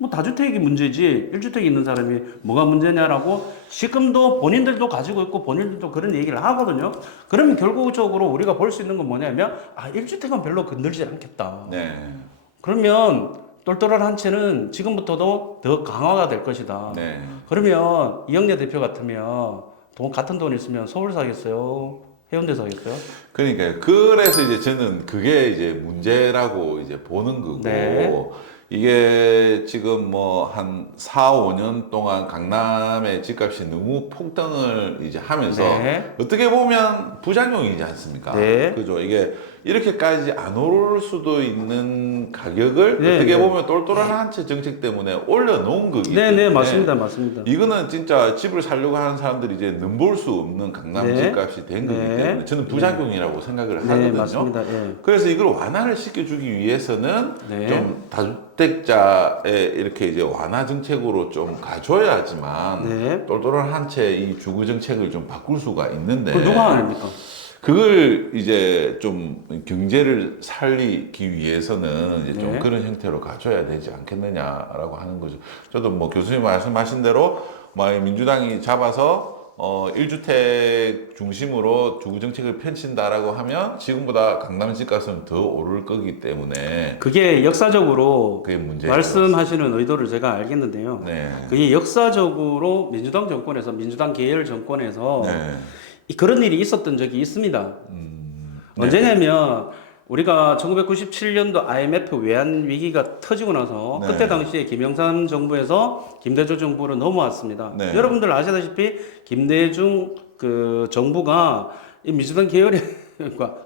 뭐 다주택이 문제지 1주택 있는 사람이 뭐가 문제냐라고 지금도 본인들도 가지고 있고 본인들도 그런 얘기를 하거든요. 그러면 결국적으로 우리가 볼 수 있는 건 뭐냐면 1주택은 별로 건들지 않겠다. 네. 그러면 똘똘한 한 채는 지금부터도 더 강화가 될 것이다. 네. 그러면 이영래 대표 같으면 같은 돈 있으면 서울 사겠어요? 해운대 사겠어요? 그러니까 그래서 이제 저는 그게 이제 문제라고 이제 보는 거고 네. 이게 지금 뭐 한 4, 5년 동안 강남의 집값이 너무 폭등을 이제 하면서 네. 어떻게 보면 부작용이지 않습니까? 네. 그죠? 이게 이렇게까지 안 오를 수도 있는 가격을 네, 어떻게 네. 보면 똘똘한 한 채 정책 때문에 올려놓은 거기 네, 때문에 네, 맞습니다. 맞습니다. 이거는 진짜 집을 살려고 하는 사람들이 이제 넘볼 수 없는 강남 네. 집값이 된 거기 네. 때문에 저는 부작용이라고 생각을 네, 하거든요. 맞습니다. 예. 그래서 이걸 완화를 시켜주기 위해서는 네. 좀 다주택자의 이렇게 이제 완화 정책으로 좀 가줘야지만 네. 똘똘한 한 채 이 주거 정책을 좀 바꿀 수가 있는데 그 누가 아닙니까? 그걸 이제 좀 경제를 살리기 위해서는 이제 좀 네. 그런 형태로 가져야 되지 않겠느냐라고 하는 거죠. 저도 뭐 교수님 말씀하신 대로 뭐 민주당이 잡아서 1주택 중심으로 주거 정책을 펼친다라고 하면 지금보다 강남 집값은 더 오를 거기 때문에 그게 역사적으로 그게 문제죠. 말씀하시는 의도를 제가 알겠는데요. 네. 그게 역사적으로 민주당 정권에서 민주당 계열 정권에서 네. 그런 일이 있었던 적이 있습니다. 네. 언제냐면 우리가 1997년도 IMF 외환 위기가 터지고 나서 네. 그때 당시에 김영삼 정부에서 김대중 정부로 넘어왔습니다. 네. 여러분들 아시다시피 김대중 그 정부가 이 민주당 계열의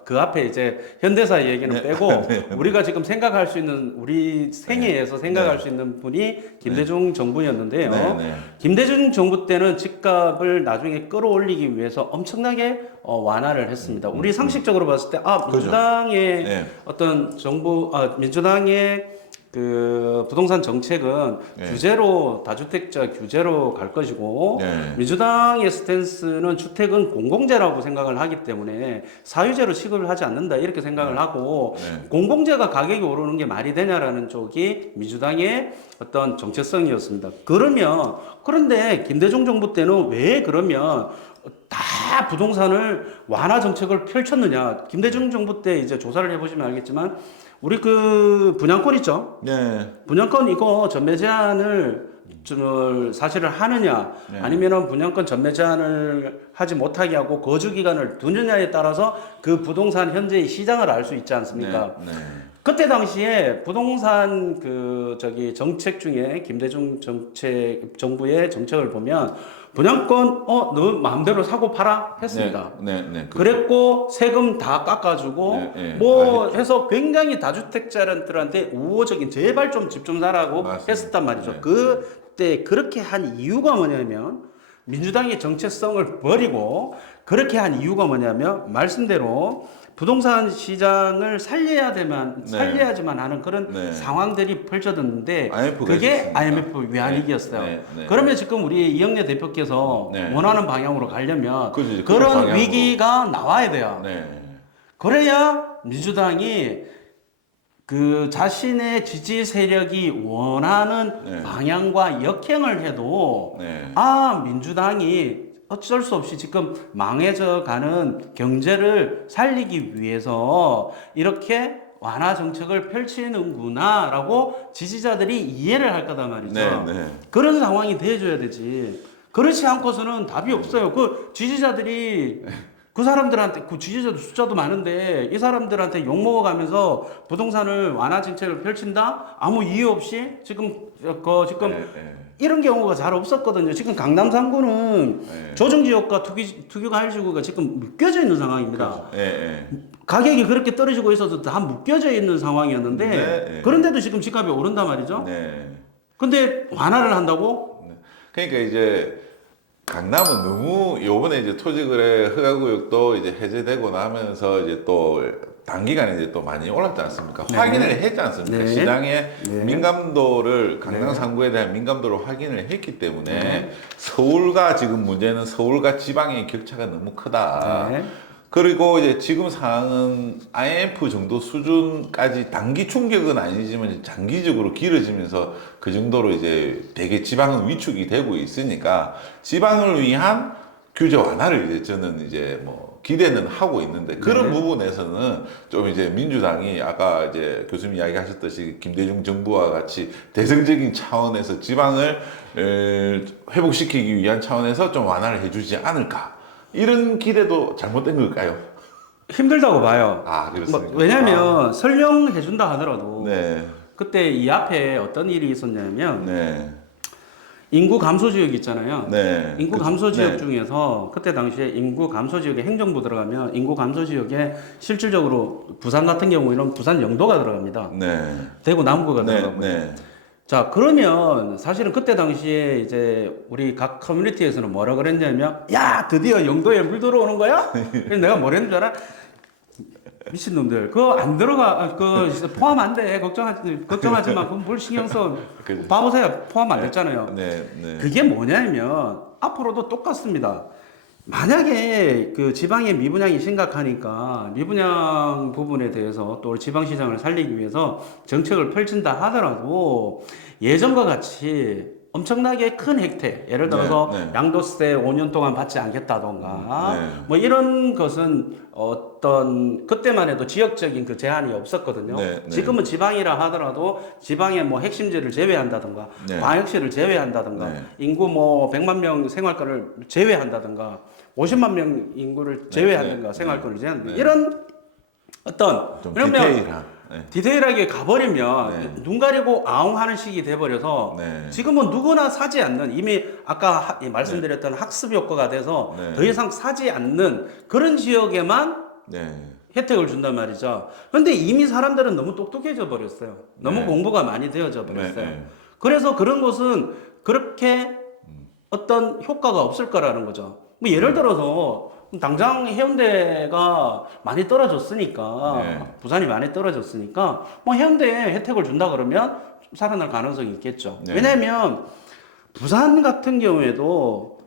그 앞에 이제 현대사 얘기는 네. 빼고 우리가 지금 생각할 수 있는 우리 생애에서 생각할 수 있는 분이 김대중 정부였는데요. 네. 네. 김대중 정부 때는 집값을 나중에 끌어올리기 위해서 엄청나게 완화를 했습니다. 우리 상식적으로 봤을 때 민주당의 네. 어떤 정부 민주당의 그 부동산 정책은 네. 규제로 다주택자 규제로 갈 것이고 네. 민주당의 스탠스는 주택은 공공재라고 생각을 하기 때문에 사유재로 취급을 하지 않는다 이렇게 생각을 하고 네. 공공재가 가격이 오르는 게 말이 되냐라는 쪽이 민주당의 어떤 정체성이었습니다. 그런데 김대중 정부 때는 왜 그러면 다 부동산을 완화 정책을 펼쳤느냐? 김대중 정부 때 이제 조사를 해보시면 알겠지만 우리 그 분양권 있죠? 네. 분양권 이거 전매 제한을 사실을 하느냐 네. 아니면은 분양권 전매 제한을 하지 못하게 하고 거주 기간을 두느냐에 따라서 그 부동산 현재의 시장을 알 수 있지 않습니까? 네. 그때 당시에 부동산 정책 중에 김대중 정부의 정책을 보면 분양권 너 마음대로 사고 팔아 했습니다. 네. 그랬고 세금 다 깎아주고 네. 뭐 해서 굉장히 다주택자들한테 우호적인 제발 좀 집 좀 사라고 맞습니다. 했었단 말이죠. 네. 그때 그렇게 한 이유가 뭐냐면 민주당의 정체성을 버리고 그렇게 한 이유가 뭐냐면 말씀대로 부동산 시장을 살려야지만 하는 그런 네. 상황들이 펼쳐졌는데 IMF 가 그게 있었습니다. IMF 외환 위기였어요. 네. 그러면 지금 우리 이영래 대표께서 네. 원하는 방향으로 가려면 그렇지, 그런 방향으로. 위기가 나와야 돼요. 네. 그래야 민주당이 그 자신의 지지 세력이 원하는 네. 방향과 역행을 해도 네. 민주당이 어쩔 수 없이 지금 망해져 가는 경제를 살리기 위해서 이렇게 완화 정책을 펼치는구나라고 지지자들이 이해를 할 거단 말이죠. 네. 그런 상황이 돼줘야 되지. 그렇지 않고서는 답이 없어요. 그 지지자들이 그 사람들한테 그 지지자들 숫자도 많은데 이 사람들한테 욕 먹어가면서 부동산을 완화 정책을 펼친다? 아무 이유 없이 지금 네. 이런 경우가 잘 없었거든요. 지금 강남 3구는 네. 조정지역과 투기과열지구가 지금 묶여져 있는 상황입니다. 네. 가격이 그렇게 떨어지고 있어서 다 묶여져 있는 상황이었는데 네. 그런데도 지금 집값이 오른단 말이죠. 네. 근데 완화를 한다고? 그러니까 이제 강남은 너무 요번에 이제 토지거래 허가구역도 이제 해제되고 나면서 이제 또 단기간에 이제 또 많이 올랐지 않습니까? 네. 확인을 했지 않습니까? 네. 시장의 네. 민감도를 강남 네. 3구에 대한 민감도를 확인을 했기 때문에 서울과 지금 문제는 서울과 지방의 격차가 너무 크다. 네. 그리고 이제 지금 상황은 IMF 정도 수준까지 단기 충격은 아니지만 장기적으로 길어지면서 그 정도로 이제 되게 지방은 위축이 되고 있으니까 지방을 위한 규제 완화를 이제 저는 이제 뭐 기대는 하고 있는데 그런 부분에서는 좀 이제 민주당이 아까 이제 교수님 이야기하셨듯이 김대중 정부와 같이 대승적인 차원에서 지방을 회복시키기 위한 차원에서 좀 완화를 해주지 않을까. 이런 기대도 잘못된 걸까요? 힘들다고 봐요. 아, 그렇습니까? 왜냐면 설령 해준다 하더라도 네, 그때 이 앞에 어떤 일이 있었냐면 네, 인구 감소 지역 있잖아요. 네. 인구 그죠. 감소 지역 네. 중에서 그때 당시에 인구 감소 지역에 행정부 들어가면 인구 감소 지역에 실질적으로 부산 같은 경우 이런 부산 영도가 들어갑니다. 네, 대구 남구가 네, 들어가고. 네, 자, 그러면 사실은 그때 당시에 이제 우리 각 커뮤니티에서는 뭐라 그랬냐면, 야, 드디어 영도에 물 들어오는 거야? 그래서 내가 뭐랬는 줄 알아? 미친놈들, 그거 안 들어가, 포함 안 돼. 걱정하지 마. 그럼 뭘 신경 써. 그죠. 봐보세요. 포함 안 됐잖아요. 네, 네. 그게 뭐냐면, 앞으로도 똑같습니다. 만약에 그 지방의 미분양이 심각하니까 미분양 부분에 대해서 또 지방시장을 살리기 위해서 정책을 펼친다 하더라도 예전과 같이 엄청나게 큰 혜택, 예를 들어서 네, 네. 양도세 5년 동안 받지 않겠다던가 네. 뭐 이런 것은 어떤 그때만 해도 지역적인 그 제한이 없었거든요. 네, 네. 지금은 지방이라 하더라도 지방의 뭐 핵심지를 제외한다던가 네. 광역시를 제외한다던가 네. 인구 뭐 100만 명 생활권을 제외한다던가 50만 명 인구를 제외한다던가 네. 생활권을 제외한다던가 네. 이런 어떤 좀 그러면 디테일한. 네. 디테일하게 가버리면 네. 눈 가리고 아웅하는 식이 돼버려서 네. 지금은 누구나 사지 않는 이미 아까 말씀드렸던 학습 효과가 돼서 네. 더 이상 사지 않는 그런 지역에만 네. 혜택을 준단 말이죠. 그런데 이미 사람들은 너무 똑똑해져 버렸어요. 너무 네. 공부가 많이 되어져 버렸어요. 네, 네. 그래서 그런 곳은 그렇게 어떤 효과가 없을 거라는 거죠. 뭐 예를 들어서 당장 해운대가 많이 떨어졌으니까 네. 부산이 많이 떨어졌으니까 뭐 해운대에 혜택을 준다 그러면 좀 살아날 가능성이 있겠죠. 네. 왜냐하면 부산 같은 경우에도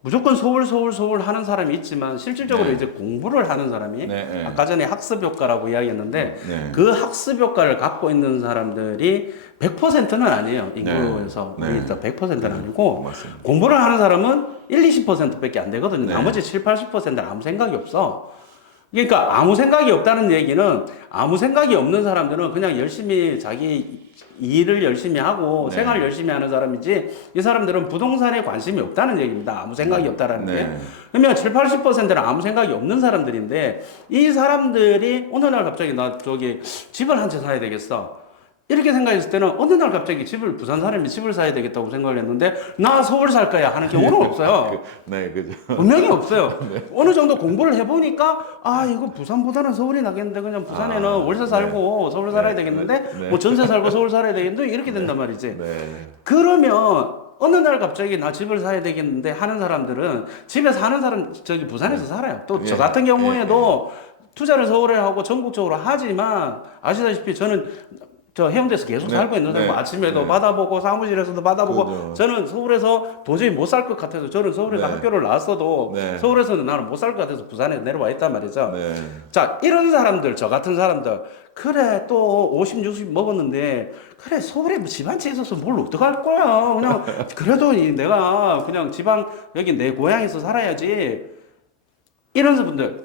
무조건 서울 하는 사람이 있지만 실질적으로 네. 이제 공부를 하는 사람이 네, 네. 아까 전에 학습 효과라고 이야기했는데 네. 그 학습 효과를 갖고 있는 사람들이 100%는 아니에요. 인구에서 네. 네. 100%는 아니고 맞습니다. 공부를 하는 사람은 1-20%밖에 안 되거든요. 네. 나머지 7-80%는 아무 생각이 없어. 그러니까 아무 생각이 없다는 얘기는 아무 생각이 없는 사람들은 그냥 열심히 자기 일을 열심히 하고 네. 생활을 열심히 하는 사람이지 이 사람들은 부동산에 관심이 없다는 얘기입니다. 아무 생각이 없다라는 네. 게. 그러면 7-80%는 아무 생각이 없는 사람들인데 이 사람들이 어느 날 갑자기 나 저기 집을 한 채 사야 되겠어. 이렇게 생각했을 때는 어느 날 갑자기 부산 사람이 집을 사야 되겠다고 생각을 했는데 나 서울 살 거야 하는 경우는 없어요. 네, 그죠. 분명히 없어요. 어느 정도 공부를 해보니까 아 이거 부산보다는 서울이 나겠는데 그냥 부산에는 월세 살고 서울 살아야 되겠는데 네. 뭐 전세 살고 서울 살아야 되겠는데 이렇게 된단 말이지. 네. 그러면 어느 날 갑자기 나 집을 사야 되겠는데 하는 사람들은 집에 사는 사람 저기 부산에서 살아요. 또 저 예. 같은 경우에도 투자를 서울에 하고 전국적으로 하지만 아시다시피 저는 저 해운대에서 계속 네, 살고 있는 사람 네, 아침에도 네. 받아보고 사무실에서도 받아보고 그죠. 저는 서울에서 도저히 못 살 것 같아서 저는 서울에서 네. 학교를 나왔어도 네. 서울에서는 나는 못 살 것 같아서 부산에 내려와 있단 말이죠. 네. 자 이런 사람들 저 같은 사람들 그래 또 50, 60 먹었는데 그래 서울에 뭐 집 한 채 있어서 뭘 어떡할 거야 그냥 그래도 내가 그냥 지방 여기 내 고향에서 살아야지 이런 분들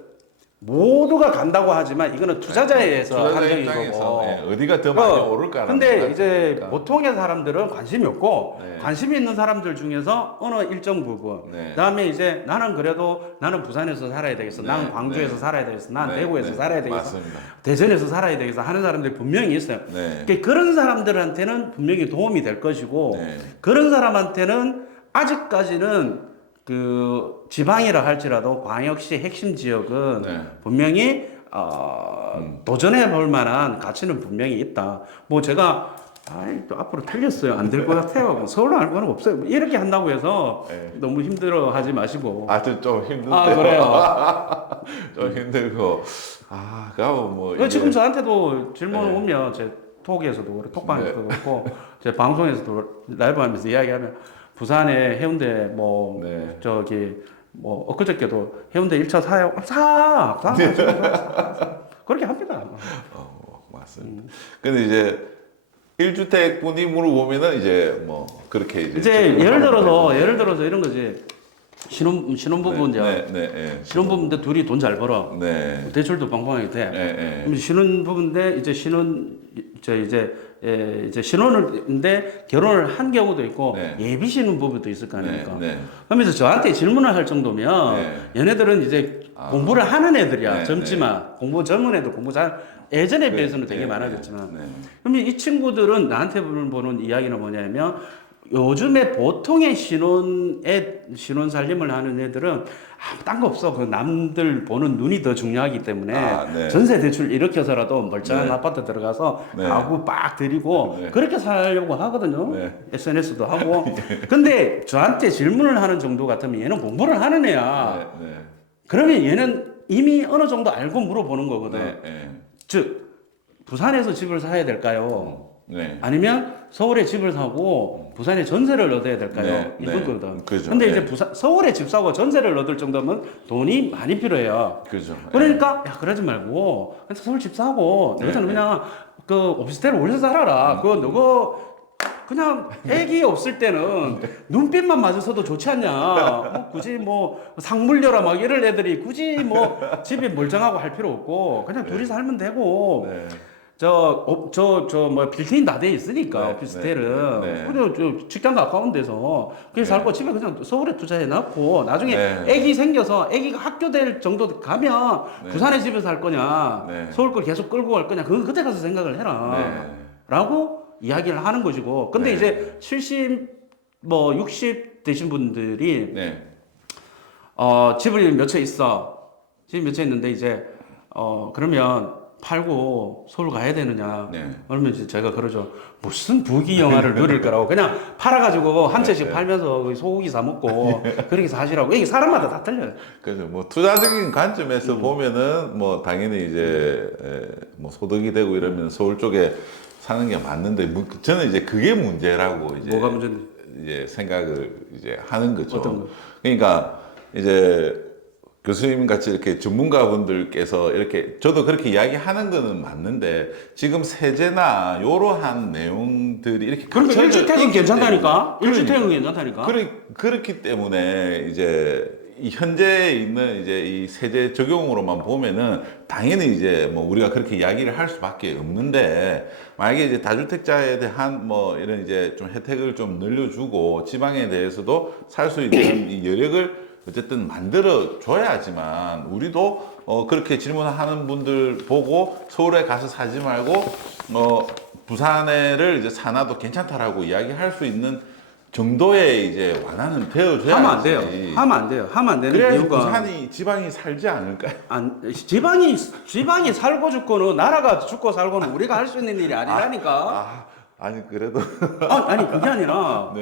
모두가 간다고 하지만 이거는 투자자에 의해서 투자자 한정인 입장에서 거고 네, 어디가 더 많이 오를까라는 근데 생각이 이제 드니까. 보통의 사람들은 관심이 없고 네. 관심이 있는 사람들 중에서 어느 일정 부분 네. 그다음에 이제 나는 그래도 나는 부산에서 살아야 되겠어 네. 나는 광주에서 네. 살아야 되겠어 난 네. 대구에서 네. 살아야 되겠어 맞습니다. 대전에서 살아야 되겠어 하는 사람들이 분명히 있어요. 네. 그러니까 그런 사람들한테는 분명히 도움이 될 것이고 네. 그런 사람한테는 아직까지는 그 지방이라 할지라도 광역시 핵심 지역은 네. 분명히 도전해 볼 만한 가치는 분명히 있다. 뭐 제가 또 앞으로 틀렸어요. 안 될 것 같아요. 서울로 알 거는 없어요. 이렇게 한다고 해서 네. 너무 힘들어 하지 마시고. 좀 힘든데. 아, 그래요. 좀 힘들고. 그거 뭐. 지금 저한테도 질문 네. 오면 제 톡에서도 그렇고 톡방에서도 네. 그렇고 제 방송에서도 라이브 하면서 이야기하면 부산에 해운대 뭐 네. 저기 뭐 엊그저께도 해운대 1차 사요. 사. 지금 사. 그렇게 합니다. 맞습니다. 근데 이제 1주택분이 물어보면은 이제 뭐 그렇게 이제 예를 들어서 이런 거지. 신혼부부 이제 네. 신혼부부인데 둘이 돈 잘 벌어. 네. 대출도 빵빵하게 돼. 네. 그럼 신혼부부인데 이제 이제 신혼인데 결혼을 한 경우도 있고 네. 예비 신혼부부도 있을 거 아닙니까? 네. 그러면서 저한테 질문을 할 정도면 네. 얘네들은 이제 공부를 하는 애들이야. 네. 젊지만 공부 젊은 애들 공부 잘 예전에 비해서는 되게 많아졌지만 그러면 이 친구들은 나한테 보는 이야기는 뭐냐면 요즘에 보통의 신혼 살림을 하는 애들은 딴 거 없어. 그 남들 보는 눈이 더 중요하기 때문에 전세 대출 일으켜서라도 멀쩡한 아파트 들어가서 가구 빡 들이고 그렇게 살려고 하거든요. SNS도 하고. 근데 저한테 질문을 하는 정도 같으면 얘는 공부를 하는 애야. 그러면 얘는 이미 어느 정도 알고 물어보는 거거든. 즉 부산에서 집을 사야 될까요? 아니면 서울에 집을 사고 부산에 전세를 얻어야 될까요? 이거거든. 근데 이제 서울에 집 사고 전세를 얻을 정도면 돈이 많이 필요해요. 그죠. 그러니까 야 그러지 말고 그냥 서울 집 사고 너희들은 그냥 그 오피스텔 올려서 살아라. 그거 너거 그냥 애기 없을 때는 눈빛만 맞아서도 좋지 않냐. 뭐 굳이 뭐 상물려라 막 이럴 애들이 굳이 뭐 집이 멀쩡하고 할 필요 없고 그냥 둘이 살면 되고. 뭐 빌트인 다 돼 있으니까 오피스텔은 그냥 저 직장 가까운 데서 그냥 살고 집에 그냥 서울에 투자해 놨고 나중에 애기 생겨서 애기가 학교 될 정도 가면 부산에 집에 살 거냐 서울 걸 계속 끌고 갈 거냐 그건 그때 가서 생각을 해라라고 이야기를 하는 것이고 근데 이제 70 뭐 60 되신 분들이 집을 몇 채 있어 집이 몇 채 있는데 이제 그러면 팔고 서울 가야 되느냐. 그러면 이제 제가 그러죠. 무슨 부귀 영화를 누릴 거라고. 그냥 팔아가지고 한 채씩 팔면서 소고기 사먹고 그렇게 사시라고. 이게 사람마다 다 틀려요. 그래서 뭐 투자적인 관점에서 보면은 뭐 당연히 이제 뭐 소득이 되고 이러면 서울 쪽에 사는 게 맞는데 저는 이제 그게 문제라고 이제 뭐가 문제인데? 이제 생각을 이제 하는 거죠. 어떤 거? 그러니까 이제 교수님 같이 이렇게 전문가분들께서 이렇게 저도 그렇게 이야기하는 거는 맞는데 지금 세제나 이러한 내용들이 이렇게 그러니까 1주택은 괜찮다니까. 때문에, 1주택은 괜찮다니까. 그렇기 때문에 이제 이 현재 있는 이제 이 세제 적용으로만 보면은 당연히 이제 뭐 우리가 그렇게 이야기를 할 수밖에 없는데 만약에 이제 다주택자에 대한 뭐 이런 이제 좀 혜택을 좀 늘려주고 지방에 대해서도 살 수 있는 이 여력을 어쨌든 만들어 줘야지만 우리도 그렇게 질문하는 분들 보고 서울에 가서 사지 말고 부산에를 이제 사놔도 괜찮다라고 이야기할 수 있는 정도의 이제 완화는 되어줘야지. 하면 안 돼요. 하면 안 되는 그래야 이유가 부산이 지방이 살지 않을까요? 지방이 살고 죽고는 나라가 죽고 살고는 우리가 할 수 있는 일이 아니라니까. 아니 그래도 아니 그게 아니라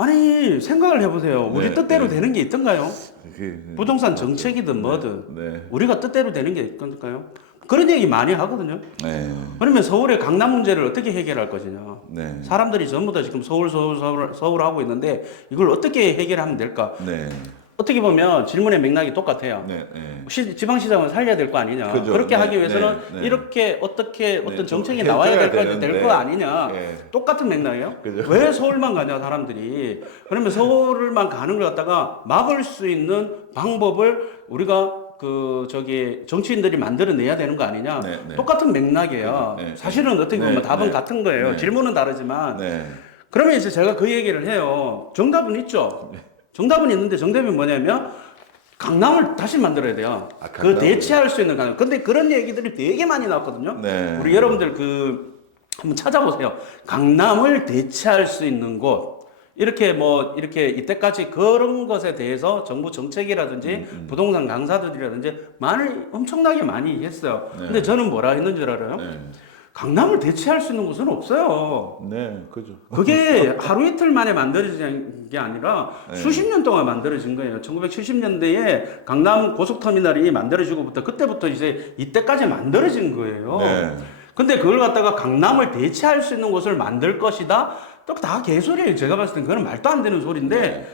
아니 생각을 해보세요. 우리 뜻대로 되는 게 있던가요? 부동산 정책이든 뭐든 우리가 뜻대로 되는 게 있던가요? 그런 얘기 많이 하거든요. 그러면 서울의 강남 문제를 어떻게 해결할 것이냐? 사람들이 전부 다 지금 서울 하고 있는데 이걸 어떻게 해결하면 될까? 어떻게 보면 질문의 맥락이 똑같아요. 지방시장은 살려야 될 거 아니냐. 그죠. 그렇게 하기 위해서는 이렇게 어떤 정책이 나와야 될 거 아니냐. 똑같은 맥락이에요. 그죠. 왜 서울만 가냐 사람들이. 그러면 서울만 가는 걸 갖다가 막을 수 있는 방법을 우리가 정치인들이 만들어내야 되는 거 아니냐. 똑같은 맥락이에요. 사실은 어떻게 보면 답은 같은 거예요. 질문은 다르지만. 그러면 이제 제가 그 얘기를 해요. 정답은 있죠. 정답은 있는데 정답이 뭐냐면 강남을 다시 만들어야 돼요. 그 대체할 수 있는 강남. 근데 그런 얘기들이 되게 많이 나왔거든요. 우리 여러분들 한번 찾아보세요. 강남을 대체할 수 있는 곳. 이렇게 이때까지 그런 것에 대해서 정부 정책이라든지 부동산 강사들이라든지 엄청나게 많이 했어요. 근데 저는 뭐라 했는 줄 알아요? 강남을 대체할 수 있는 곳은 없어요. 그죠. 그게 하루 이틀 만에 만들어진 게 아니라 수십 년 동안 만들어진 거예요. 1970년대에 강남 고속터미널이 만들어지고부터 그때부터 이제 이때까지 만들어진 거예요. 근데 그걸 갖다가 강남을 대체할 수 있는 곳을 만들 것이다? 또 다 개소리예요. 제가 봤을 땐 그건 말도 안 되는 소리인데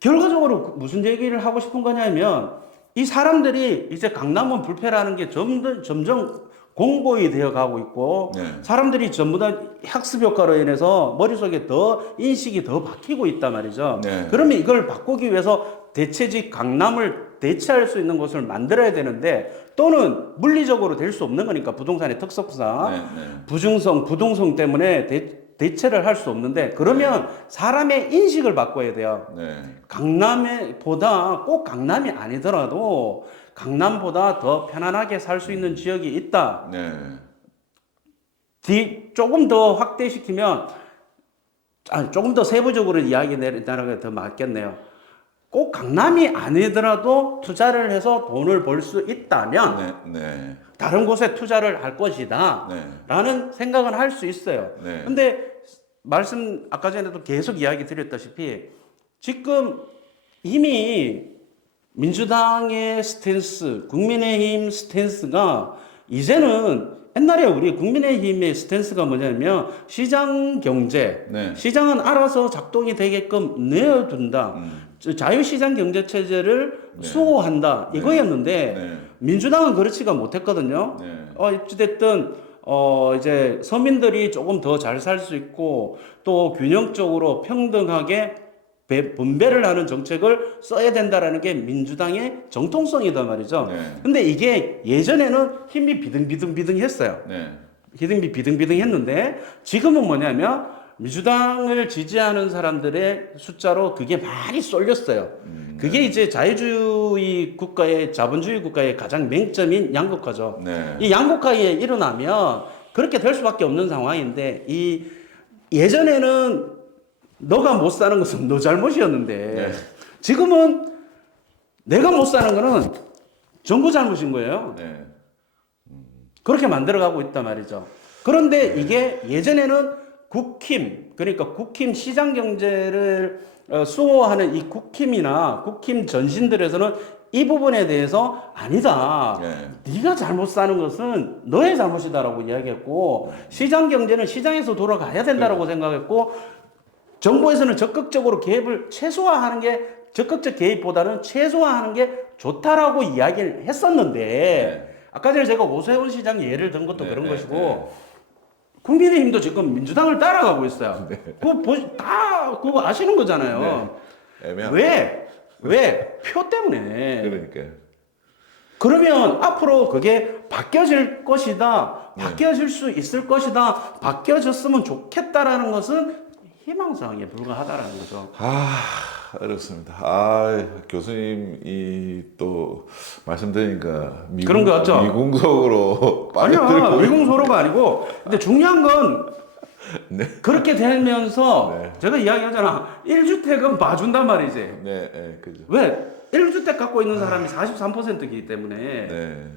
결과적으로 무슨 얘기를 하고 싶은 거냐면 이 사람들이 이제 강남은 불패라는 게 점점 공고히 되어 가고 있고 네. 사람들이 전부 다 학습 효과로 인해서 머릿속에 더 인식이 더 바뀌고 있단 말이죠. 네. 그러면 이걸 바꾸기 위해서 대체지 강남을 대체할 수 있는 곳을 만들어야 되는데 또는 물리적으로 될 수 없는 거니까 부동산의 특성상 네, 네. 부동성 때문에 대체를 할 수 없는데 그러면 사람의 인식을 바꿔야 돼요. 네. 강남보다 꼭 강남이 아니더라도 강남보다 더 편안하게 살 수 있는 지역이 있다. 네. 조금 더 확대시키면 조금 더 세부적으로 이야기 내리는 게 더 맞겠네요. 꼭 강남이 아니더라도 투자를 해서 돈을 벌 수 있다면 네. 네. 다른 곳에 투자를 할 것이다. 네. 라는 생각은 할 수 있어요. 네. 근데 아까 전에도 계속 이야기 드렸다시피 지금 이미 민주당의 스탠스, 국민의힘 스탠스가 이제는 옛날에 우리 국민의힘의 스탠스가 뭐냐면 시장 경제, 네. 시장은 알아서 작동이 되게끔 내어둔다. 자유시장 경제 체제를 네. 수호한다. 네. 이거였는데 네. 민주당은 그렇지가 못했거든요. 네. 어찌됐든 이제 서민들이 조금 더 잘 살 수 있고 또 균형적으로 평등하게 분배를 하는 정책을 써야 된다라는 게 민주당의 정통성이단 말이죠. 네. 근데 이게 예전에는 힘이 비등비등했어요. 네. 힘이 비등비등했는데 지금은 뭐냐면 민주당을 지지하는 사람들의 숫자로 그게 많이 쏠렸어요. 그게 이제 자유주의 국가의 자본주의 국가의 가장 맹점인 양극화죠. 네. 이 양극화에 일어나면 그렇게 될 수밖에 없는 상황인데 예전에는 너가 못 사는 것은 너 잘못이었는데 네. 지금은 내가 못 사는 거는 정부 잘못인 거예요. 네. 그렇게 만들어가고 있단 말이죠. 그런데 이게 예전에는 그러니까 국힘 시장 경제를 수호하는 이 국힘이나 국힘 전신들에서는 이 부분에 대해서 아니다. 네. 네가 잘못 사는 것은 너의 잘못이다라고 이야기했고 시장 경제는 시장에서 돌아가야 된다라고 생각했고 정부에서는 적극적으로 개입을 최소화하는 게 적극적 개입보다는 최소화하는 게 좋다라고 이야기를 했었는데 네. 아까 전에 제가 오세훈 시장 예를 든 것도 네, 그런 네, 것이고 네. 국민의힘도 지금 민주당을 따라가고 있어요. 그거 아시는 거잖아요. 네. 애매한. 왜? 표 때문에. 그러니까. 그러면 앞으로 그게 바뀌어질 것이다. 바뀌어질 수 있을 것이다. 바뀌어졌으면 좋겠다라는 것은 희망사항에 불과하다라는 거죠. 어렵습니다. 교수님이 또 말씀드리니까 그런 거 같죠? 미궁속으로 아니야, 빠져들고 외국소로가 아니고. 근데 중요한 건 네. 그렇게 되면서 네. 제가 이야기하잖아. 1주택은 봐준단 말이지. 네, 네, 그죠. 왜? 1주택 갖고 있는 사람이 43%이기 때문에. 네,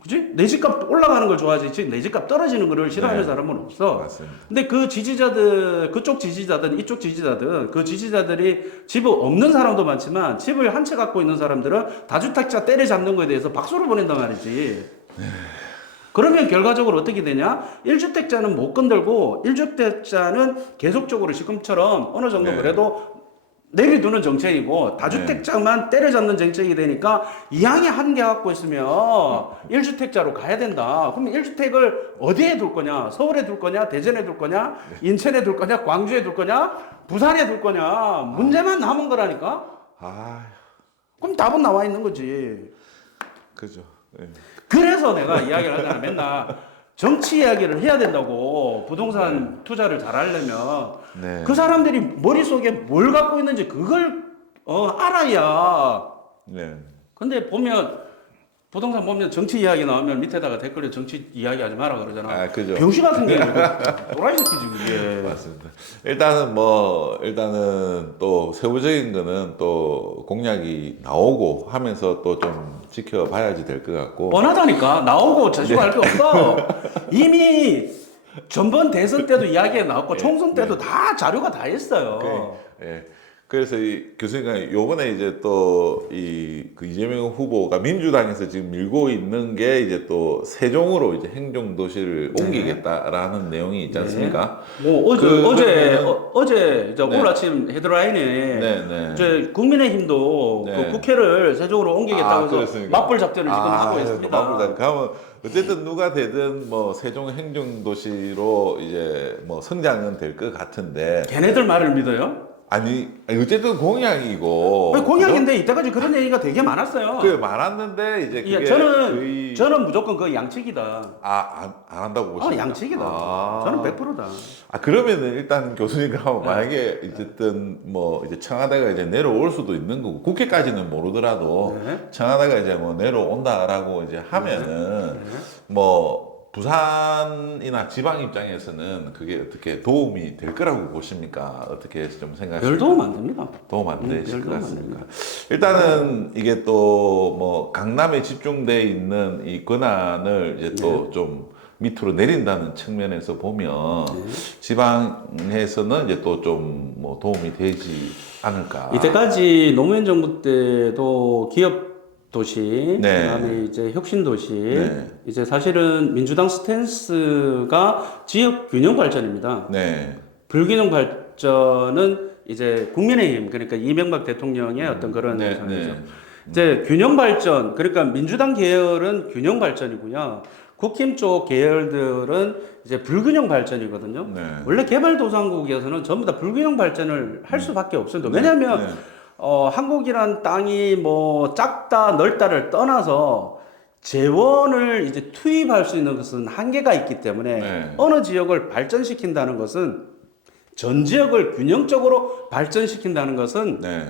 그지? 내 집값 올라가는 걸 좋아하지. 지금 내 집값 떨어지는 거를 싫어하는 네. 사람은 없어. 맞습니다. 근데 그 지지자들, 그쪽 지지자든 이쪽 지지자든 그 지지자들이 집이 없는 사람도 많지만 집을 한 채 갖고 있는 사람들은 다주택자 때려잡는 거에 대해서 박수를 보낸단 말이지. 그러면 결과적으로 어떻게 되냐? 1주택자는 못 건들고 1주택자는 계속적으로 지금처럼 어느 정도 네. 그래도 내비두는 정책이고 다주택자만 때려잡는 정책이 되니까 이왕에 한 개 갖고 있으면 1주택자로 가야 된다. 그러면 1주택을 어디에 둘 거냐? 서울에 둘 거냐? 대전에 둘 거냐? 인천에 둘 거냐? 광주에 둘 거냐? 부산에 둘 거냐? 문제만 남은 거라니까? 그럼 답은 나와 있는 거지. 그죠. 네. 그래서 내가 이야기를 하잖아. 맨날 정치 이야기를 해야 된다고. 부동산 투자를 잘 하려면. 네. 그 사람들이 머릿속에 뭘 갖고 있는지 그걸 알아야. 네. 근데 부동산 보면 정치 이야기 나오면 밑에다가 댓글에 정치 이야기 하지 마라 그러잖아. 그죠. 병신 같은 게 또라이 새끼지 그게. 맞습니다. 일단은 또 세부적인 거는 또 공약이 나오고 하면서 또 좀 지켜봐야지 될 것 같고. 뻔하다니까. 나오고 자식할 게 없어. 이미 전번 대선 때도 이야기가 나왔고 총선 때도 다 자료가 다 있어요. 예. 그래서 이 교수님과 요번에 이제 또 그 이재명 후보가 민주당에서 지금 밀고 있는 게 이제 또 세종으로 이제 행정도시를 옮기겠다라는 내용이 있지 않습니까? 뭐 어제 이제 네. 오늘 아침 헤드라인에 네. 이제 국민의힘도 네. 그 국회를 세종으로 옮기겠다고 해서 그렇습니까? 맞불 작전을 지금 하고 있습니다. 맞불 그러면 어쨌든 누가 되든 뭐 세종 행정도시로 이제 뭐 성장은 될 것 같은데 걔네들 말을 믿어요? 아니 어쨌든 공약이고 공약인데 이때까지 그런 얘기가 되게 많았어요. 그게 많았는데 이제 그게 저는 무조건 그 양측이다. 안 한다고 보십니까? 양측이다. 저는 100%다. 그러면은 일단 교수님과 하면 만약에 어쨌든 뭐 이제 청와대가 이제 내려올 수도 있는 거고 국회까지는 모르더라도 청와대가 이제 뭐 내려온다라고 이제 하면은 뭐 부산이나 지방 입장에서는 그게 어떻게 도움이 될 거라고 보십니까? 어떻게 좀 생각하십니까? 별 도움 안 됩니다. 도움 안 되실 별 것 도움 안 같습니까? 일단은 이게 또 뭐 강남에 집중돼 있는 이 권한을 이제 또 좀 밑으로 내린다는 측면에서 보면 지방에서는 이제 또 좀 뭐 도움이 되지 않을까. 이때까지 노무현 정부 때도 기업 도시, 네. 그다음에 이제 혁신 도시, 네. 이제 사실은 민주당 스탠스가 지역 균형 발전입니다. 네. 불균형 발전은 이제 국민의힘 그러니까 이명박 대통령의 어떤 그런 네, 상이죠. 네. 이제 균형 발전 그러니까 민주당 계열은 균형 발전이고요. 국힘 쪽 계열들은 이제 불균형 발전이거든요. 네. 원래 개발도상국에서는 전부 다 불균형 발전을 할 수밖에 없습니다. 왜냐하면 네. 한국이란 땅이 뭐 작다 넓다를 떠나서 재원을 이제 투입할 수 있는 것은 한계가 있기 때문에 네. 어느 지역을 발전시킨다는 것은 전 지역을 균형적으로 발전시킨다는 것은 네.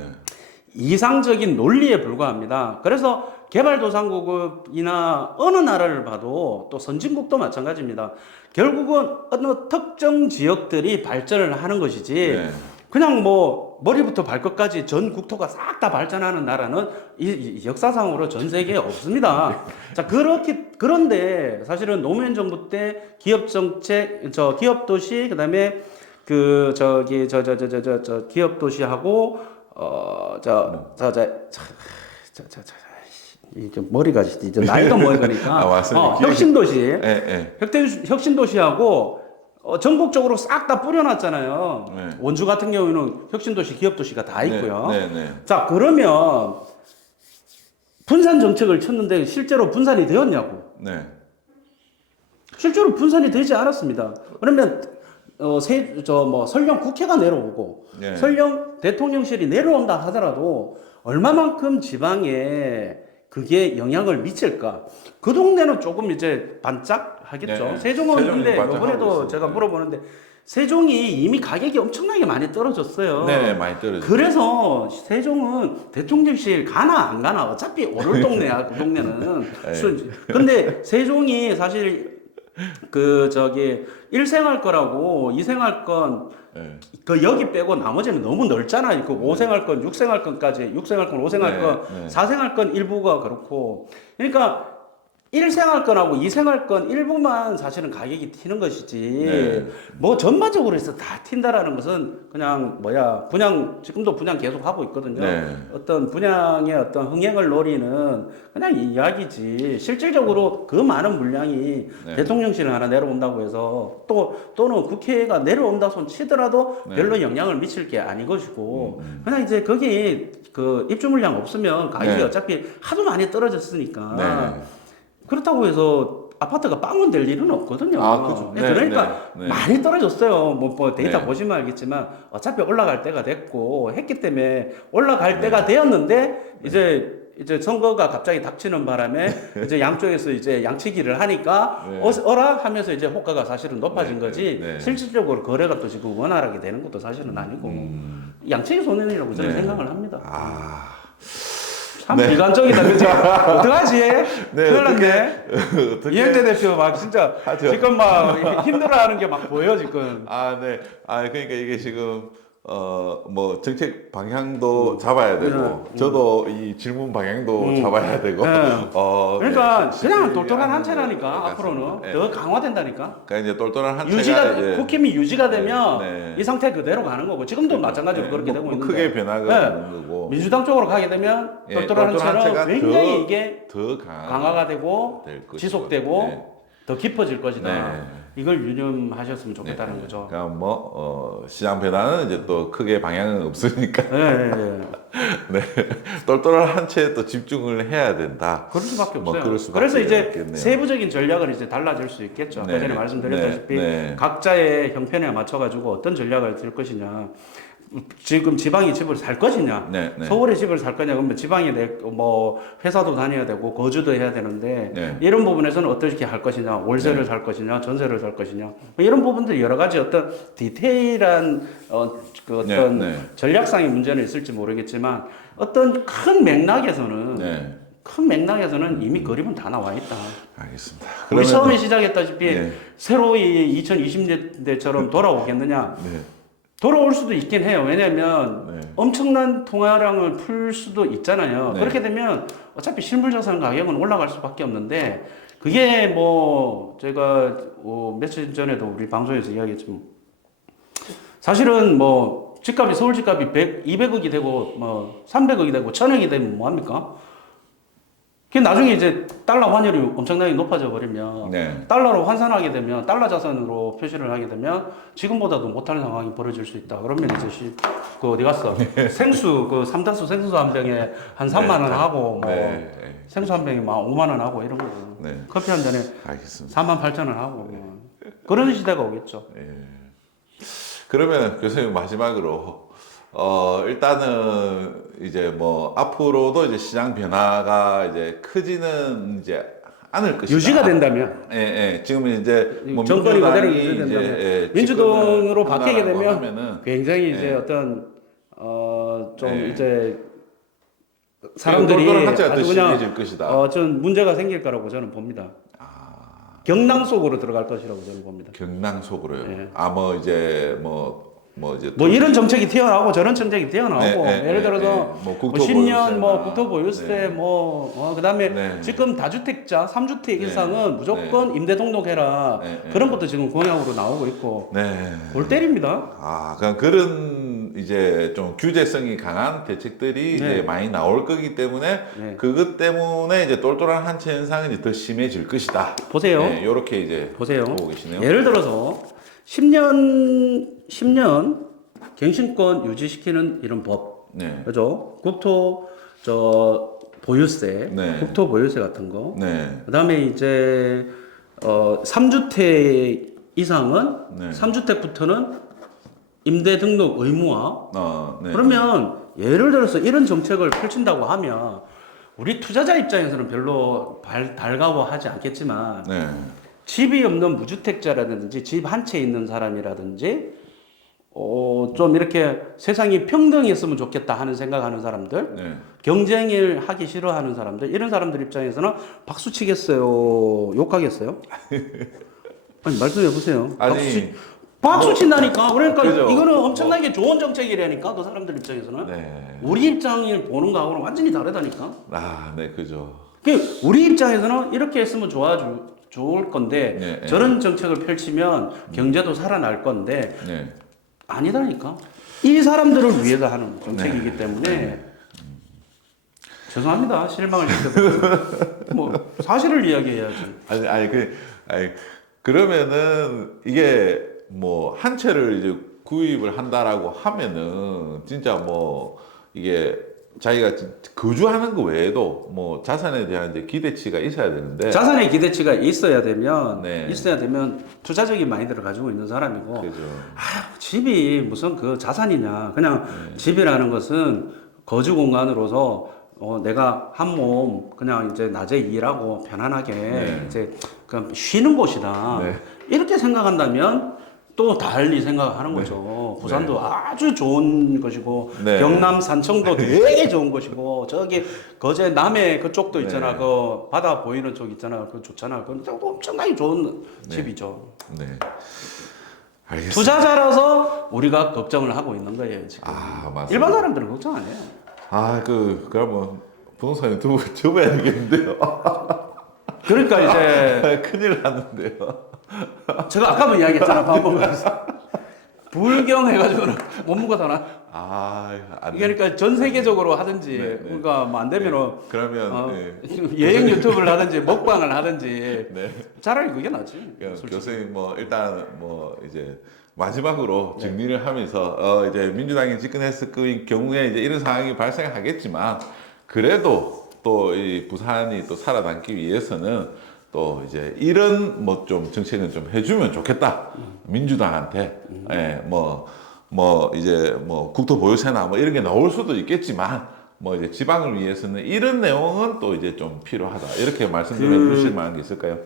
이상적인 논리에 불과합니다. 그래서 개발도상국이나 어느 나라를 봐도 또 선진국도 마찬가지입니다. 결국은 어느 특정 지역들이 발전을 하는 것이지 네. 그냥 뭐 머리부터 발끝까지 전 국토가 싹 다 발전하는 나라는 이 역사상으로 전 세계에 없습니다. 자, 그런데 사실은 노무현 정부 때 기업 정책, 기업 도시, 그다음에 기업 도시하고 이제 머리가 이제 나이가 먹으니까 맞습니다. 혁신 도시, 네. 혁신 도시하고 전국적으로 싹 다 뿌려놨잖아요. 네. 원주 같은 경우는 혁신도시, 기업도시가 다 있고요. 네. 자, 그러면 분산 정책을 쳤는데 실제로 분산이 되었냐고? 네. 실제로 분산이 되지 않았습니다. 그러면 설령 국회가 내려오고 네. 설령 대통령실이 내려온다 하더라도 얼마만큼 지방에 그게 영향을 미칠까? 그 동네는 조금 이제 반짝하겠죠. 네. 세종은 근데 반짝하고 이번에도 있어요. 제가 물어보는데 세종이 이미 가격이 엄청나게 많이 떨어졌어요. 네, 많이 떨어졌어요. 그래서 세종은 대통령실 가나 안 가나 어차피 오를 동네야 그 동네는. 근데 세종이 사실 일생활권하고 이생활권 그 여기 빼고 나머지는 너무 넓잖아요. 그 5생활권, 6생활권까지 6생활권, 5생활권, 4생활권 일부가 그렇고 그러니까 1생활권하고 2생활권 일부만 사실은 가격이 튀는 것이지 뭐 전반적으로 해서 다 튄다라는 것은 그냥 분양 지금도 분양 계속 하고 있거든요. 어떤 분양의 어떤 흥행을 노리는 그냥 이야기지 실질적으로 그 많은 물량이 대통령실 하나 내려온다고 해서 또는 국회가 내려온다 손 치더라도 별로 영향을 미칠 게 아닌 것이고 그냥 이제 거기 그 입주 물량 없으면 가격이 어차피 하도 많이 떨어졌으니까 그렇다고 해서 아파트가 빵원 될 일은 없거든요. 그렇죠. 그러니까 많이 떨어졌어요. 뭐 데이터 보시면 알겠지만 어차피 올라갈 때가 됐고 했기 때문에 올라갈 때가 되었는데 이제 선거가 갑자기 닥치는 바람에 이제 양쪽에서 이제 양치기를 하니까 어라 하면서 이제 호가가 사실은 높아진 거지 실질적으로 거래가 또 지금 원활하게 되는 것도 사실은 아니고 양치기 손해라고 저는 생각을 합니다. 참 비관적이다, 그치? 어떡하지? 큰일 났네. 이현재 대표 막 진짜 지금 막 힘들어하는 게 막 보여, 지금. 그러니까 이게 지금 뭐 정책 방향도 잡아야 되고 저도 이 질문 방향도 잡아야 되고 그러니까 네, 그냥 쉽지 똘똘한 않은 한체라니까 것 앞으로는 같습니다. 네. 더 강화된다니까. 그러니까 이제 똘똘한 한체가 유지가 이제 국힘이 유지가 되면 네. 이 상태 그대로 가는 거고 지금도 마찬가지로 네, 그렇게 뭐, 되고 있는데 크게 변화가 없는 거고 민주당 쪽으로 가게 되면 예, 똘똘한 한체는 굉장히 더, 이게 더 강화가 되고 될 것이고. 지속되고 네. 더 깊어질 것이다. 네. 이걸 유념하셨으면 좋겠다는 거죠. 그러니까 뭐 시장 변화는 이제 또 크게 방향은 없으니까 네, 네. 네. 똘똘한 한 채에 또 집중을 해야 된다. 그럴 수밖에 뭐 없어요. 그럴 수밖에 그래서 이제 없겠네요. 세부적인 전략은 이제 달라질 수 있겠죠. 아까 네. 전에 말씀드렸다시피 네. 각자의 형편에 맞춰가지고 어떤 전략을 들 것이냐. 지금 지방에 집을 살 것이냐, 네, 네. 서울에 집을 살 거냐, 그러면 지방에 뭐 회사도 다녀야 되고 거주도 해야 되는데 네. 이런 부분에서는 어떻게 할 것이냐, 월세를 살 것이냐, 전세를 살 것이냐, 뭐 이런 부분들 여러 가지 어떤 디테일한 그 어떤 네, 네. 전략상의 문제는 있을지 모르겠지만 어떤 큰 맥락에서는 네. 큰 맥락에서는 이미 그림은 다 나와 있다. 알겠습니다. 우리 그러면은- 처음에 시작했다시피 네. 새로이 2020년대처럼 돌아오겠느냐? 네. 돌아올 수도 있긴 해요. 왜냐하면 네. 엄청난 통화량을 풀 수도 있잖아요. 네. 그렇게 되면 어차피 실물자산 가격은 올라갈 수밖에 없는데 그게 뭐 제가 며칠 전에도 우리 방송에서 이야기했지만 사실은 뭐 집값이 서울 집값이 200억이 되고 뭐 300억이 되고 1000억이 되면 뭐 합니까? 그 나중에 이제 달러 환율이 엄청나게 높아져 버리면 네. 달러로 환산하게 되면 달러 자산으로 표시를 하게 되면 지금보다도 못하는 상황이 벌어질 수 있다. 그러면 이제 그 어디 갔어? 생수 그 삼다수 생수 한 병에 한 3만 원 하고 뭐 네. 생수 한 병에 막 5만 원 하고 이런 거. 네. 커피 한 잔에 알겠습니다. 4만 8천 원 하고 뭐. 그런 시대가 오겠죠. 그러면 교수님 마지막으로 일단은 이제 뭐 앞으로도 이제 시장 변화가 이제 크지는 이제 않을 것이다. 유지가 된다면 예, 예. 지금은 이제 뭐 정권이 그대로 민주당이 유지된다면 이제 민주당으로 집권을 바뀌게 한다라고 되면 하면은 굉장히 이제 예. 어떤 좀 예. 이제 사람들이 똘똘한 한자가 더 아주 그냥 심해질 것이다. 좀 문제가 생길 거라고 저는 봅니다. 경랑 속으로 들어갈 것이라고 저는 봅니다. 경랑 속으로요. 예. 뭐 이제 뭐 이제 뭐 이런 정책이 튀어나오고 저런 정책이 튀어나오고 네, 네, 예를 네, 들어서 네. 뭐 뭐 국토 10년 보유세나. 뭐 국토 보유세 네. 뭐 그다음에 네. 지금 다주택자 3주택 네. 이상은 무조건 임대 등록해라 네, 네. 그런 것도 지금 공약으로 나오고 있고 네. 골 때립니다. 그냥 그런 이제 좀 규제성이 강한 대책들이 이제 네. 많이 나올 거기 때문에 네. 그것 때문에 이제 똘똘한 한채 현상이 이제 더 심해질 것이다. 보세요. 네, 이렇게 이제 보세요. 보고 계시네요. 예를 들어서 10년 갱신권 유지시키는 이런 법, 네. 그죠? 국토 보유세, 네. 국토 보유세 같은 거. 네. 그다음에 이제 3주택 이상은 네. 3주택부터는 임대 등록 의무화. 네. 그러면 예를 들어서 이런 정책을 펼친다고 하면 우리 투자자 입장에서는 별로 달가워하지 않겠지만 네. 집이 없는 무주택자라든지 집 한 채 있는 사람이라든지 좀 이렇게 세상이 평등했으면 좋겠다 하는 생각하는 사람들, 네. 경쟁을 하기 싫어하는 사람들, 이런 사람들 입장에서는 박수 치겠어요? 욕하겠어요? 아니, 말씀해 보세요. 아니, 박수 친다니까. 그러니까 그죠. 이거는 엄청나게 좋은 정책이라니까 그 사람들 입장에서는. 네. 우리 입장을 보는 거하고는 완전히 다르다니까. 네, 그죠. 우리 입장에서는 이렇게 했으면 좋을 건데 네, 저런 정책을 펼치면 경제도 살아날 건데 네. 아니다니까. 이 사람들을 위해서 하는 정책이기 때문에 죄송합니다. 실망을 시켜서 뭐 사실을 이야기해야지. 그러면은 이게 뭐 한 채를 이제 구입을 한다라고 하면은 진짜 뭐 이게 자기가 거주하는 거 외에도 뭐 자산에 대한 이제 기대치가 있어야 되는데 자산의 기대치가 있어야 되면 네. 투자적인 마인드를 가지고 있는 사람이고 그죠. 집이 무슨 그 자산이냐. 그냥 집이라는 것은 거주 공간으로서 내가 한 몸 그냥 이제 낮에 일하고 편안하게 네. 이제 그냥 쉬는 곳이다. 네. 이렇게 생각한다면 또 달리 생각하는 거죠. 부산도 아주 좋은 것이고 네. 경남 산청도 되게 좋은 것이고 저기 거제 남해 그쪽도 있잖아. 네. 그 바다 보이는 쪽 있잖아. 그 좋잖아. 그건 엄청나게 좋은 집이죠. 네. 알겠습니다. 투자자라서 우리가 걱정을 하고 있는 거예요 지금. 아, 맞습니다. 일반 사람들은 걱정 안 해요. 그러면 부동산 유튜브 접어야겠는데요. 그러니까 이제 큰일 났는데요. 제가 아까도 이야기했잖아 방법을. 불경 해가지고는 못 먹어서나. 안 돼. 그러니까 전 세계적으로 하든지 네, 네. 그러니까 뭐 안 되면은 그러면 여행 유튜브를 하든지 먹방을 하든지 네. 차라리 그게 낫지. 교수님 뭐 일단 뭐 이제 마지막으로 정리를 하면서 이제 민주당이 집권했을 경우에 이제 이런 상황이 발생하겠지만 그래도 또 이 부산이 또 살아남기 위해서는 또 이제 이런 뭐 좀 정책은 좀 해주면 좋겠다. 민주당한테 뭐 이제 뭐 국토보유세나 뭐 이런 게 나올 수도 있겠지만 뭐 이제 지방을 위해서는 이런 내용은 또 이제 좀 필요하다. 이렇게 말씀 좀 해주실 만한 게 있을까요?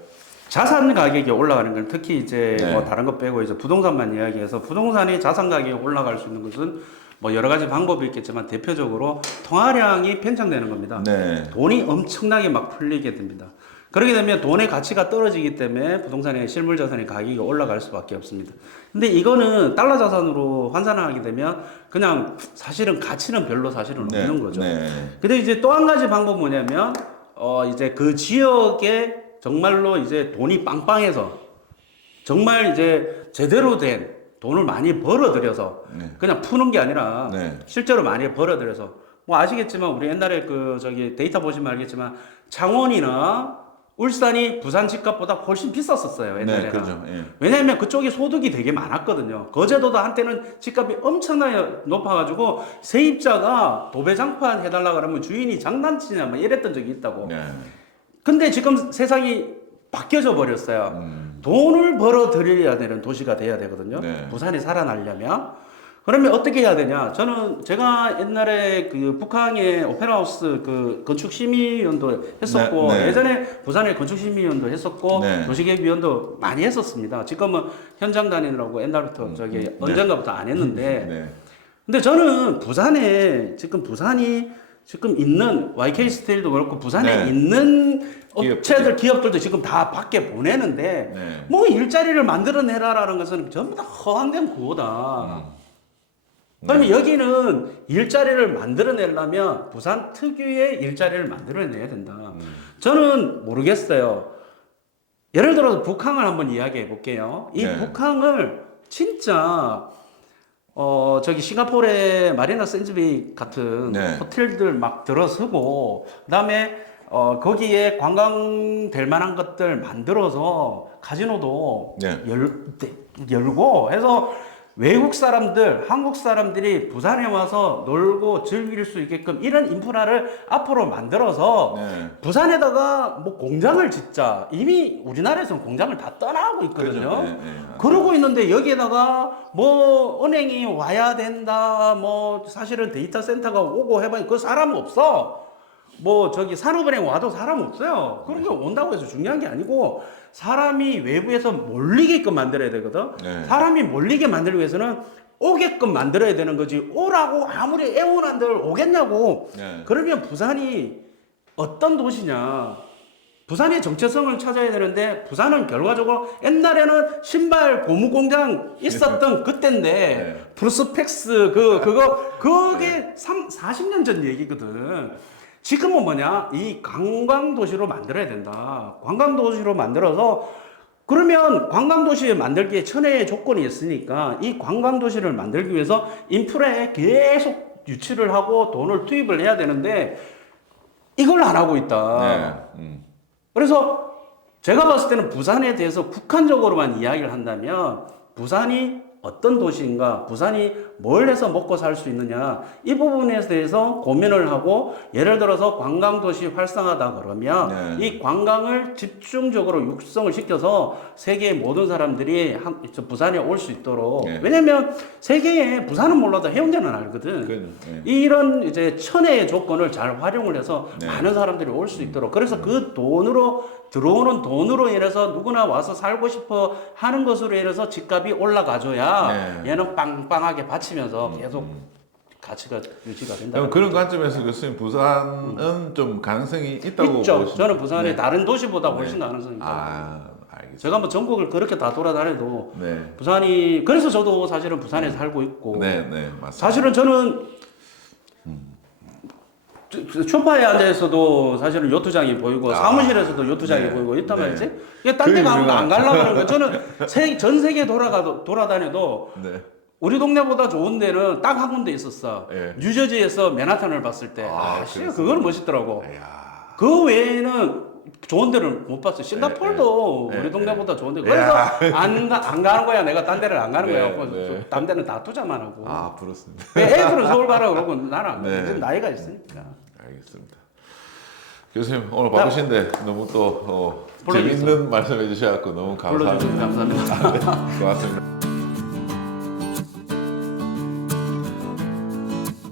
자산 가격이 올라가는 건 특히 이제 네. 뭐 다른 거 빼고 이제 부동산만 이야기해서 부동산이 자산 가격이 올라갈 수 있는 것은 뭐 여러 가지 방법이 있겠지만 대표적으로 통화량이 팽창되는 겁니다. 네. 돈이 엄청나게 막 풀리게 됩니다. 그렇게 되면 돈의 가치가 떨어지기 때문에 부동산의 실물 자산의 가격이 올라갈 수밖에 없습니다. 근데 이거는 달러 자산으로 환산하게 되면 그냥 사실은 가치는 별로 사실은 네. 없는 거죠. 네. 근데 이제 또 한 가지 방법은 뭐냐면 이제 그 지역에 정말로 이제 돈이 빵빵해서 정말 이제 제대로 된 돈을 많이 벌어들여서 네. 그냥 푸는 게 아니라 네. 실제로 많이 벌어들여서 뭐 아시겠지만 우리 옛날에 그 저기 데이터 보시면 알겠지만 창원이나 울산이 부산 집값보다 훨씬 비쌌었어요 옛날에는. 네, 그렇죠. 예. 왜냐하면 그쪽이 소득이 되게 많았거든요. 거제도도 한때는 집값이 엄청나게 높아가지고 세입자가 도배장판 해달라 그러면 주인이 장난치냐 막 이랬던 적이 있다고. 네. 근데 지금 세상이 바뀌어져 버렸어요. 돈을 벌어들여야 되는 도시가 돼야 되거든요. 네. 부산이 살아나려면. 그러면 어떻게 해야 되냐? 제가 옛날에 그 북한의 오페라하우스 그 건축심의위원도 했었고, 네, 네. 예전에 부산의 건축심의위원도 했었고, 네. 도시계획위원도 많이 했었습니다. 지금은 현장 다니느라고 옛날부터 언젠가부터 안 했는데, 네. 근데 저는 부산이 지금 있는 YK 스틸도 그렇고 부산에 네. 있는 기업들도 지금 다 밖에 보내는데 네. 뭐 일자리를 만들어내라라는 것은 전부 다 허황된 구호다. 그러면 여기는 일자리를 만들어내려면 부산 특유의 일자리를 만들어내야 된다. 저는 모르겠어요. 예를 들어서 북항을 한번 이야기해 볼게요. 이 네. 북항을 진짜 저기 싱가포르의 마리나 샌즈베이 같은 네. 호텔들 막 들어서고 그다음에 거기에 관광될 만한 것들 만들어서 카지노도 네. 열고 해서 외국 사람들, 한국 사람들이 부산에 와서 놀고 즐길 수 있게끔 이런 인프라를 앞으로 만들어서 네. 부산에다가 뭐 공장을 짓자. 이미 우리나라에서는 공장을 다 떠나고 있거든요. 그렇죠. 네, 네. 그러고 있는데 여기에다가 뭐 은행이 와야 된다. 뭐 사실은 데이터 센터가 오고 해봐야 그 사람 없어. 뭐 저기 산업은행 와도 사람 없어요. 그런 게 온다고 해서 중요한 게 아니고 사람이 외부에서 몰리게끔 만들어야 되거든. 네. 사람이 몰리게 만들기 위해서는 오게끔 만들어야 되는 거지. 오라고 아무리 애원한들 오겠냐고. 네. 그러면 부산이 어떤 도시냐. 부산의 정체성을 찾아야 되는데 부산은 결과적으로 옛날에는 신발 고무 공장 있었던 그때인데 네. 프로스펙스 그게 40년 전 얘기거든. 지금은 뭐냐? 이 관광도시로 만들어야 된다. 관광도시로 만들어서 그러면 관광도시 만들기에 천혜의 조건이 있으니까 이 관광도시를 만들기 위해서 인프라에 계속 유치를 하고 돈을 투입을 해야 되는데 이걸 안 하고 있다. 네. 그래서 제가 봤을 때는 부산에 대해서 국한적으로만 이야기를 한다면 부산이 어떤 도시인가, 부산이 뭘 해서 먹고 살 수 있느냐 이 부분에 대해서 고민을 하고 예를 들어서 관광도시 활성화다 그러면 네. 이 관광을 집중적으로 육성을 시켜서 세계의 모든 사람들이 부산에 올 수 있도록 네. 왜냐면 세계에 부산은 몰라도 해운대는 알거든. 네. 이런 이제 천혜의 조건을 잘 활용을 해서 네. 많은 사람들이 올 수 있도록 그래서 그 돈으로 들어오는 돈으로 인해서 누구나 와서 살고 싶어 하는 것으로 인해서 집값이 올라가줘야 네. 얘는 빵빵하게 받치면서 계속 가치가 유지가 된다. 그런 관점에서 교수님 부산은 좀 가능성이 있다고 있죠. 보시는 저는 부산이 네. 다른 도시보다 훨씬 가능성이 있다. 아, 알겠습니다. 제가 뭐 전국을 그렇게 다 돌아다녀도 네. 부산이 그래서 저도 사실은 부산에 살고 있고 네, 네, 맞습니다. 사실은 저는 쇼파에 앉아 있어도 사실은 요트장이 보이고 사무실에서도 요트장이 네. 보이고 있단 네. 말이지. 이게 딴 데 가면 안 가려고 그러는 거예요. 저는 전 세계 돌아다녀도 네. 우리 동네보다 좋은 데는 딱 한 군데 있었어. 예. 뉴저지에서 맨하탄을 봤을 때. 씨, 그랬어요. 그거는 멋있더라고. 이야. 그 외에는 좋은 데를 못 봤어요. 싱가포르도 예, 예, 우리 동네보다 좋은 데. 예. 그래서 안 가는 거야. 내가 딴 데를 안 가는 네, 거야. 네. 딴 데는 다 투자만 하고. 부럽습니다. 애들은 서울 가라고 그러고 나는 안 가. 네. 지금 나이가 있으니까. 알겠습니다. 교수님 오늘 바쁘신데 너무 또 불러주셔서. 재밌는 말씀해 주셔서 너무 감사합니다. 불러주셔서 감사합니다. 고맙습니다.